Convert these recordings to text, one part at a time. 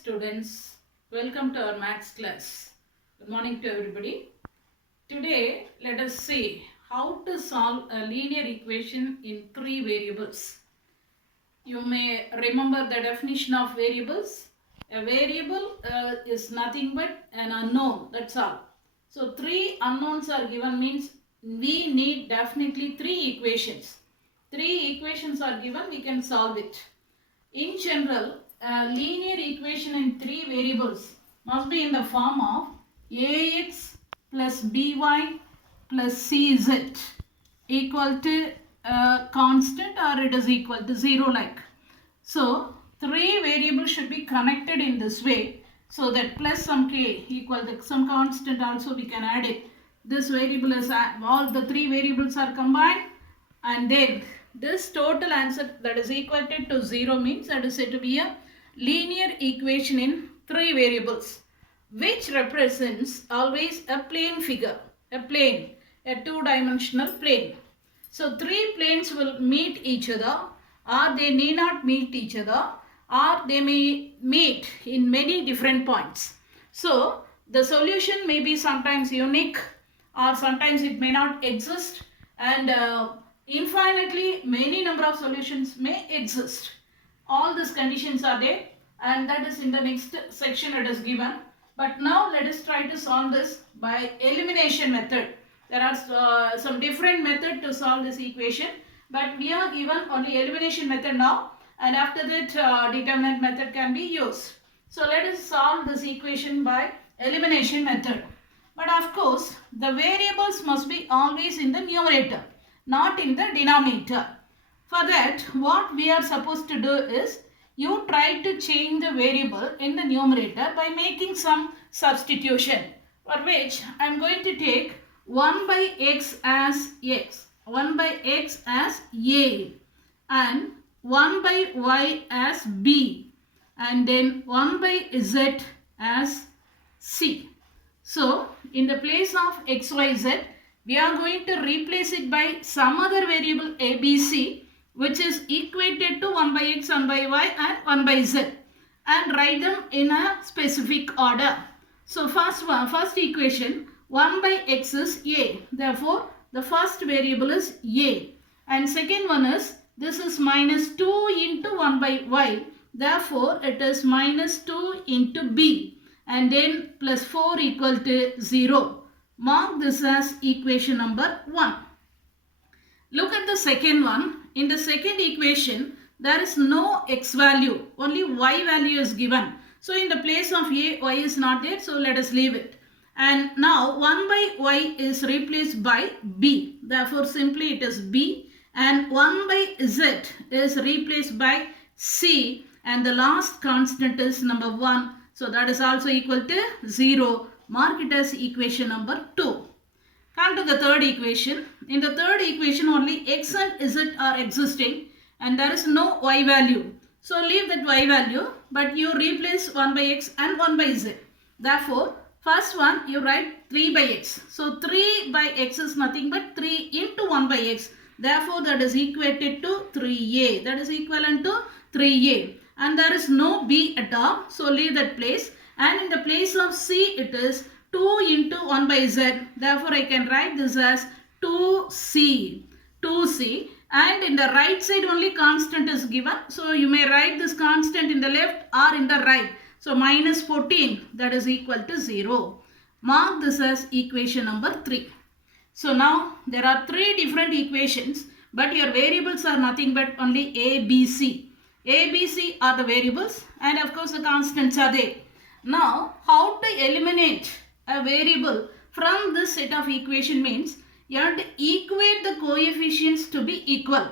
students, welcome to our maths class. Good morning to everybody. Today let us see how to solve a linear equation in three variables. You may remember the definition of variables. A variable is nothing but an unknown, that's all. So three unknowns are given means we need definitely three equations. Three equations are given, we can solve it. In general, a linear equation in three variables must be in the form of ax plus by plus cz equal to a constant or it is equal to 0 like. So, three variables should be connected in this way so that plus some k equal to some constant also we can add it. This variable is all the three variables are combined and then this total answer that is equal to 0 means that is said to be a linear equation in three variables which represents always a plane figure, a two-dimensional plane. So three planes will meet each other or they need not meet each other or they may meet in many different points. So the solution may be sometimes unique or sometimes it may not exist and infinitely many number of solutions may exist. All these conditions are there and that is in the next section it is given. But now let us try to solve this by elimination method. There are some different method to solve this equation, but we are given only elimination method now and after that determinant method can be used. So let us solve this equation by elimination method. But of course the variables must be always in the numerator, not in the denominator. For that what we are supposed to do is you try to change the variable in the numerator by making some substitution, for which I am going to take 1 by x as x, 1 by x as a and 1 by y as b and then 1 by z as c. So in the place of xyz we are going to replace it by some other variable abc which is equated to 1 by x, 1 by y and 1 by z and write them in a specific order. So first equation 1 by x is a, therefore the first variable is a and second one is this is minus 2 into 1 by y, therefore it is minus 2 into b and then plus 4 equal to 0. Mark this as equation number 1. Look at the second one. In the second equation, there is no x value, only y value is given. So in the place of a, y is not there, so let us leave it. And now 1 by y is replaced by b, therefore simply it is b and 1 by z is replaced by c and the last constant is number 1. So that is also equal to 0. Mark it as equation number 2. Come to the third equation. In the third equation only x and z are existing and there is no y value. So leave that y value but you replace 1 by x and 1 by z. Therefore first one you write 3 by x. So 3 by x is nothing but 3 into 1 by x. Therefore that is equated to 3a. That is equivalent to 3a. And there is no b at all. So leave that place. And in the place of c it is 2 into 1 by z. Therefore I can write this as 2c. 2c. And in the right side only constant is given. So you may write this constant in the left or in the right. So minus 14 that is equal to 0. Mark this as equation number 3. So now there are three different equations but your variables are nothing but only a, b, c. A, b, c are the variables and of course the constants are there. Now how to eliminate a variable from this set of equation means you have to equate the coefficients to be equal.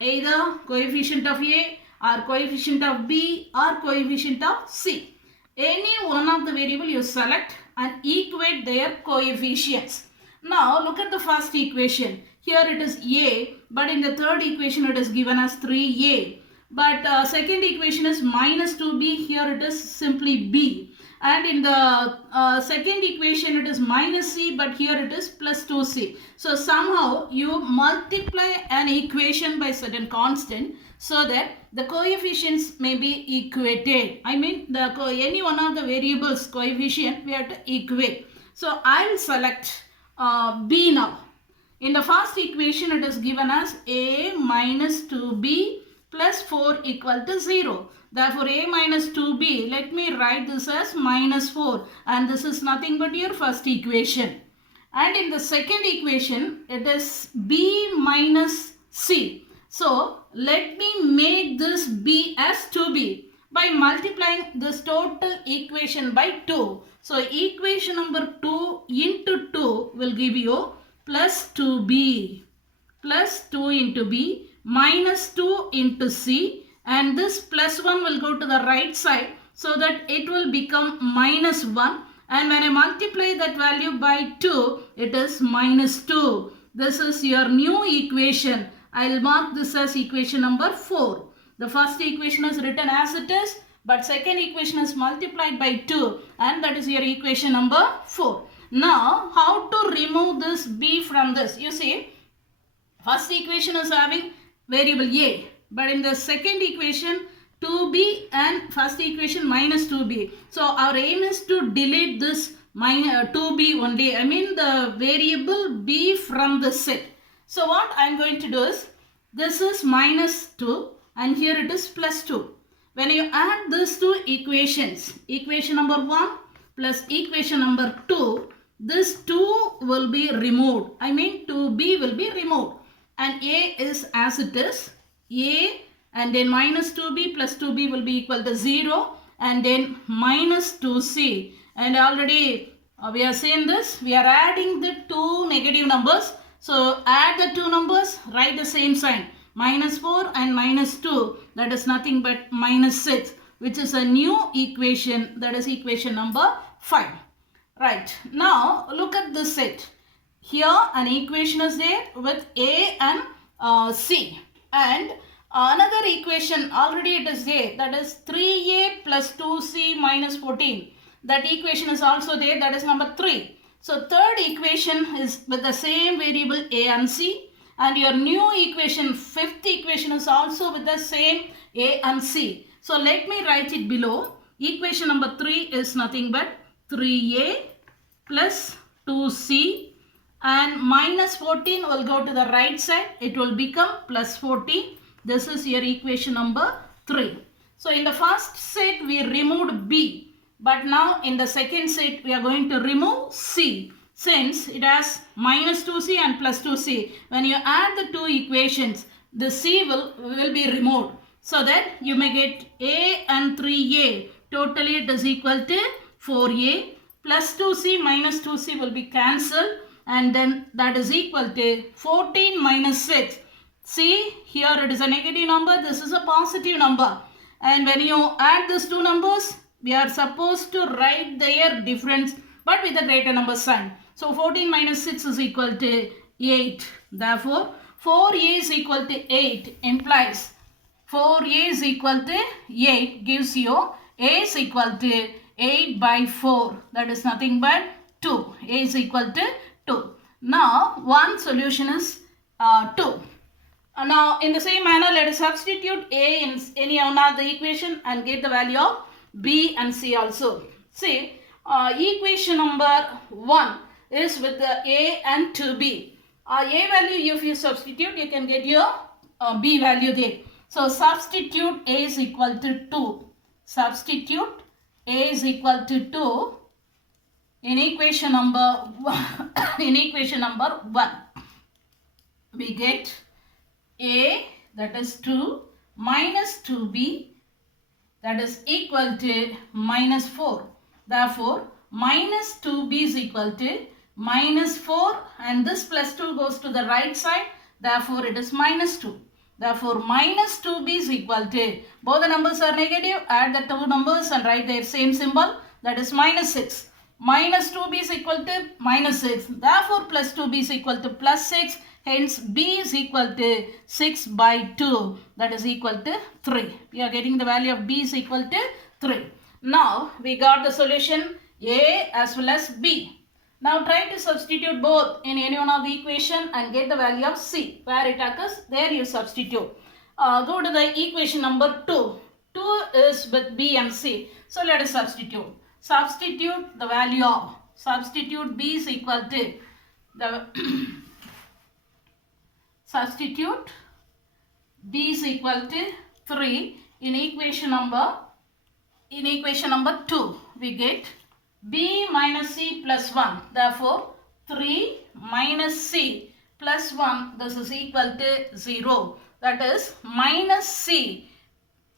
Either coefficient of a or coefficient of b or coefficient of c. Any one of the variable you select and equate their coefficients. Now look at the first equation. Here it is a but in the third equation it is given as 3a. But second equation is minus 2b. Here it is simply b. And in the second equation it is minus c but here it is plus 2c. So somehow you multiply an equation by certain constant. so that the coefficients may be equated. I mean any one of the variables coefficient we have to equate. So I will select B now. In the first equation it is given as a minus 2b plus 4 equal to 0. Therefore a minus 2b, let me write this as minus 4, and this is nothing but your first equation. And in the second equation it is b minus c. So let me make this b as 2b by multiplying this total equation by 2. So equation number 2 into 2 will give you plus 2b plus 2 into b minus 2 into c, and this plus 1 will go to the right side so that it will become minus 1, and when I multiply that value by 2 it is minus 2. This is your new equation. I will mark this as equation number 4. The first equation is written as it is, but second equation is multiplied by 2, and that is your equation number 4. Now, how to remove this b from this? You see, first equation is having variable a, but in the second equation 2b and first equation minus 2b. So, our aim is to delete this 2b only. I mean the variable b from the set. So, what I am going to do is, this is minus 2 and here it is plus 2. When you add these two equations, equation number 1 plus equation number 2, this 2 will be removed. I mean 2b will be removed. And a is as it is. A and then minus 2b plus 2b will be equal to 0. And then minus 2c. And already we are saying this. We are adding the two negative numbers. So add the two numbers, write the same sign. Minus 4 and minus 2, that is nothing but minus 6, which is a new equation, that is equation number 5. Right, now look at this set. Here an equation is there with a and c, and another equation already it is there, that is 3a plus 2c minus 14. That equation is also there, that is number 3. So third equation is with the same variable a and c. And your new equation, fifth equation is also with the same a and c. So let me write it below. Equation number 3 is nothing but 3a plus 2c, and minus 14 will go to the right side. It will become plus 14. This is your equation number 3. So in the first set we removed b. But now in the second set we are going to remove c. Since it has minus 2c and plus 2c, when you add the two equations, the c will be removed. So that you may get a and 3a. Totally it is equal to 4a plus 2c minus 2c will be cancelled, and then that is equal to 14 minus 6. See, here it is a negative number, this is a positive number. And when you add these two numbers, we are supposed to write their difference but with a greater number sign. So 14 minus 6 is equal to 8. Therefore, 4a is equal to 8 implies 4a is equal to 8 gives you a is equal to 8 by 4. That is nothing but 2. A is equal to 2. Now, one solution is 2. Now, in the same manner, let us substitute a in any one of the equation and get the value of b and c also. See, equation number 1 is with the a and 2b. A value if you substitute, you can get your b value there. So substitute a is equal to 2. Substitute a is equal to 2 in equation number 1. In equation number 1, we get a, that is 2, minus 2b, that is equal to minus 4. Therefore, minus 2b is equal to minus 4, and this plus 2 goes to the right side. Therefore, it is minus 2. Therefore, minus 2b is equal to, both the numbers are negative, add the two numbers and write their same symbol, that is minus 6. Minus 2b is equal to minus 6. Therefore, plus 2b is equal to plus 6. Hence, b is equal to 6 by 2. That is equal to 3. We are getting the value of b is equal to 3. Now, we got the solution a as well as b. Now, try to substitute both in any one of the equation and get the value of c. Where it occurs, there you substitute. Go to the equation number 2. 2 is with B and C. So let us substitute. Substitute the value of, substitute B is equal to the substitute B is equal to 3 in equation number 2. We get B minus C plus 1. Therefore 3 minus C plus 1, this is equal to 0. That is minus C.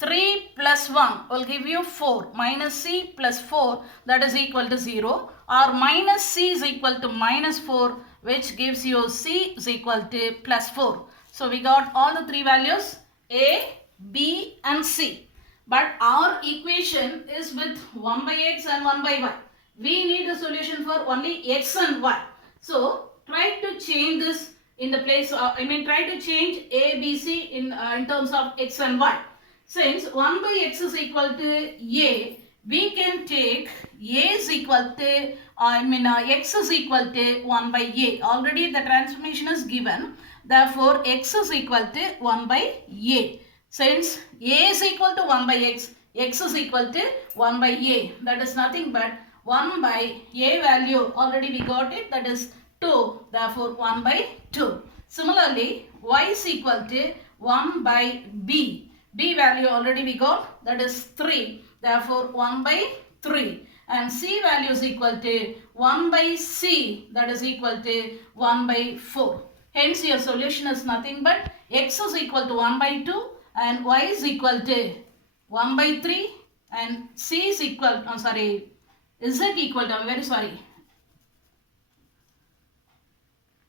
3 plus 1 will give you 4. Minus C plus 4, that is equal to 0. Or minus C is equal to minus 4, which gives you C is equal to plus 4. So we got all the three values A, B and C. But our equation is with 1 by x and 1 by y. We need the solution for only x and y. So try to change this in the place of, try to change A, B, C in terms of x and y. Since 1 by x is equal to A, we can take A is equal to, x is equal to 1 by A. Already the transformation is given. Therefore, x is equal to 1 by A. Since A is equal to 1 by x is equal to 1 by A. That is nothing but 1 by A value. Already we got it. That is 2. Therefore, 1 by 2. Similarly, y is equal to 1 by B. B value already we got, that is 3. Therefore, 1 by 3. And C value is equal to 1 by C, that is equal to 1 by 4. Hence, your solution is nothing but x is equal to 1 by 2 and y is equal to 1 by 3 and C is equal, Z equal to, I'm very sorry.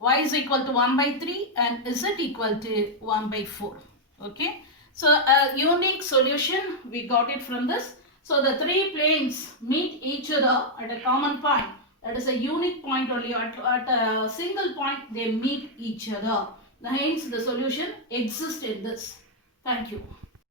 Y is equal to 1 by 3 and Z equal to 1 by 4. Okay. So a unique solution, we got it from this. So the three planes meet each other at a common point. That is a unique point only. At a single point, they meet each other. Hence, the solution exists in this. Thank you.